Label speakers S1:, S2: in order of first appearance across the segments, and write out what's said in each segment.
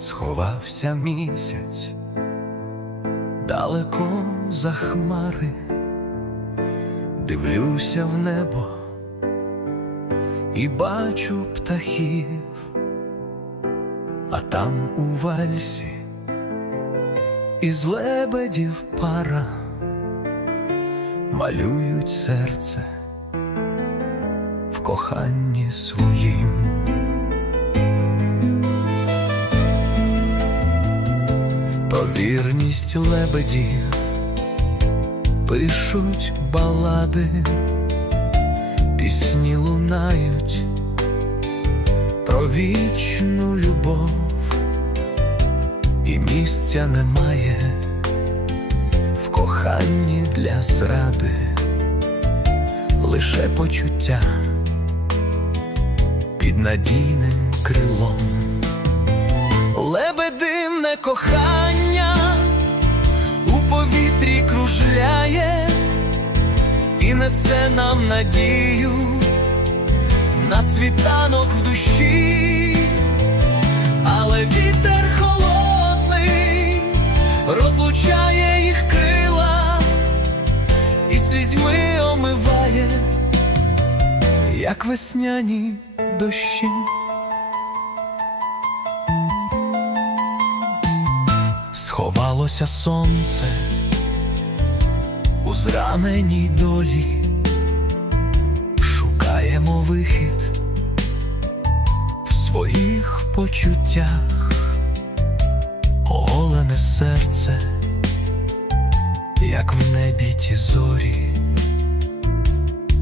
S1: сховався місяць далеко за хмари, дивлюся в небо і бачу птахів, а там у вальсі із лебедів пара. Малюють серце в коханні своїм. Вірність лебедів пишуть балади, пісні лунають про вічну любов, і місця немає в коханні для зради, лише почуття під надійним крилом. Лебедине кохання кружляє і несе нам надію на світанок в душі, але вітер холодний розлучає їх крила і слізьми омиває, як весняні дощі. Сховалося сонце у зраненій долі, шукаємо вихід в своїх почуттях, оголене серце, як в небі ті зорі,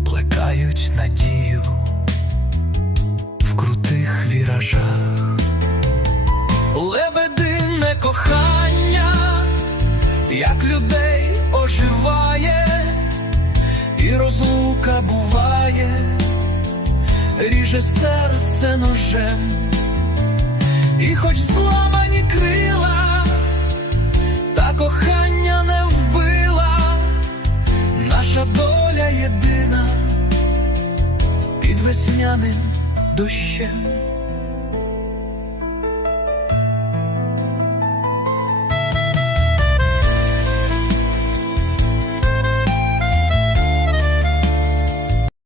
S1: плекають надію в крутих віражах. Лебедине кохання, як людей оживає, і розлука буває, ріже серце ножем, і хоч зламані крила, та кохання не вбила, наша доля єдина під весняним дощем.